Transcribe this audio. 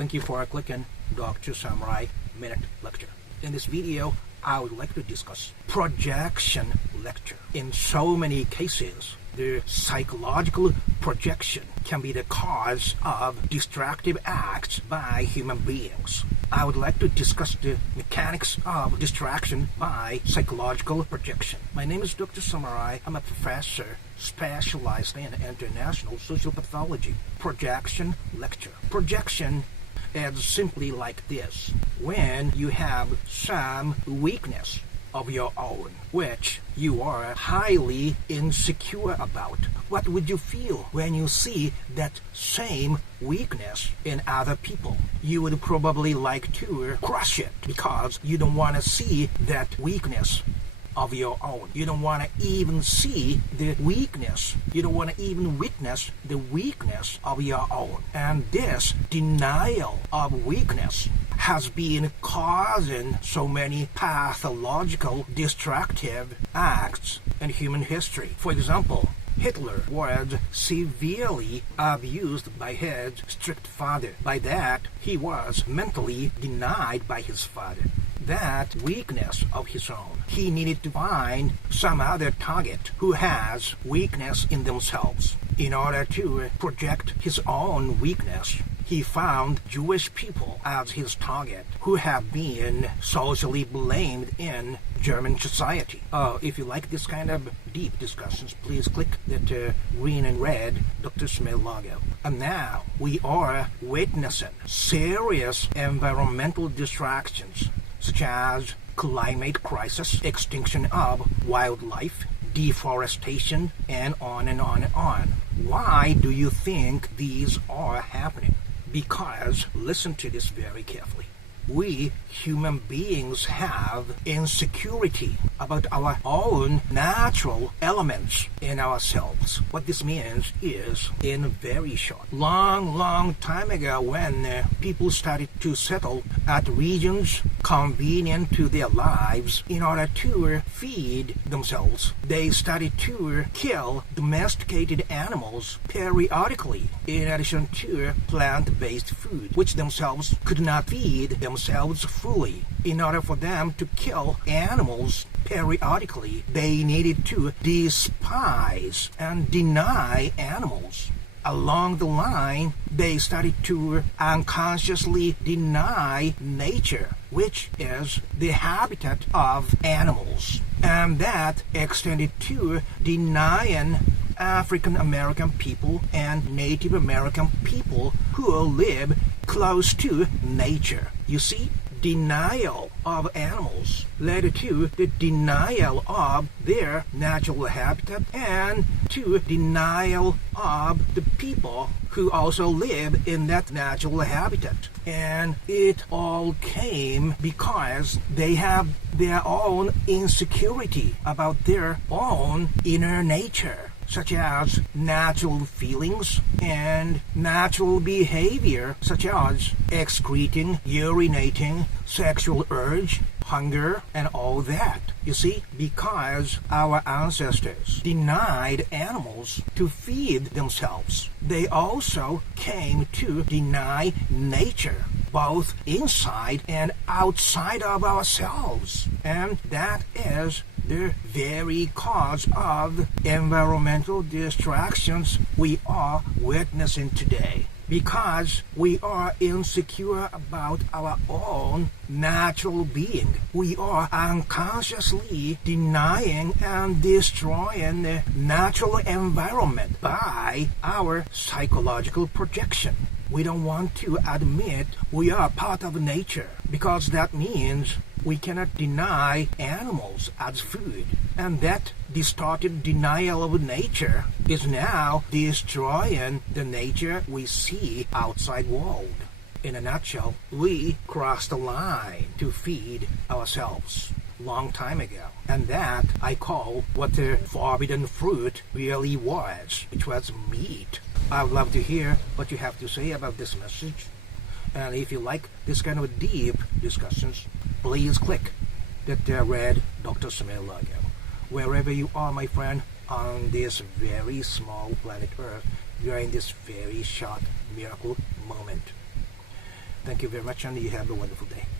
Thank you for clicking Dr. Samurai Minute Lecture. In this video, I would like to discuss projection lecture. In so many cases, the psychological projection can be the cause of destructive acts by human beings. I would like to discuss the mechanics of distraction by psychological projection. My name is Dr. Samurai. I'm a professor specialized in international social pathology. Projection lecture. Projection is simply like this. When you have some weakness of your own, which you are highly insecure about, what would you feel when you see that same weakness in other people? You would probably like to crush it because you don't want to see that weakness of your own. You don't want to even see the weakness. You don't want to even witness the weakness of your own. And this denial of weakness has been causing so many pathological destructive acts in human history. For example, Hitler was severely abused by his strict father. By that, he was mentally denied by his father that weakness of his own. He needed to find some other target who has weakness in themselves. In order to project his own weakness, he found Jewish people as his target who have been socially blamed in German society. If you like this kind of deep discussions, please click that green and red Dr. Smith logo. And now we are witnessing serious environmental distractions such as climate crisis, extinction of wildlife, deforestation, and on and on and on. Why do you think these are happening? Because, listen to this very carefully, we human beings have insecurity about our own natural elements in ourselves. What this means is, in very short, long time ago when people started to settle at regions convenient to their lives in order to feed themselves, they started to kill domesticated animals periodically in addition to plant-based food, which themselves could not feed themselves fully. In order for them to kill animals periodically, they needed to despise and deny animals. Along the line, they started to unconsciously deny nature, which is the habitat of animals. And that extended to denying African American people and Native American people who live close to nature. You see, denial of animals led to the denial of their natural habitat and to denial of the people who also live in that natural habitat. And it all came because they have their own insecurity about their own inner nature, such as natural feelings and natural behavior, such as excreting, urinating, sexual urge, hunger, and all that. You see, because our ancestors denied animals to feed themselves, they also came to deny nature, both inside and outside of ourselves. And that is the very cause of environmental distractions we are witnessing today. Because we are insecure about our own natural being, we are unconsciously denying and destroying the natural environment by our psychological projection. We don't want to admit we are part of nature because that means we cannot deny animals as food. And that distorted denial of nature is now destroying the nature we see outside world. In a nutshell, we crossed the line to feed ourselves long time ago. And that I call what the forbidden fruit really was, which was meat. I would love to hear what you have to say about this message. And if you like this kind of deep discussions, please click that red Dr. Smith logo. Wherever you are, my friend, on this very small planet Earth, during this very short miracle moment. Thank you very much, and you have a wonderful day.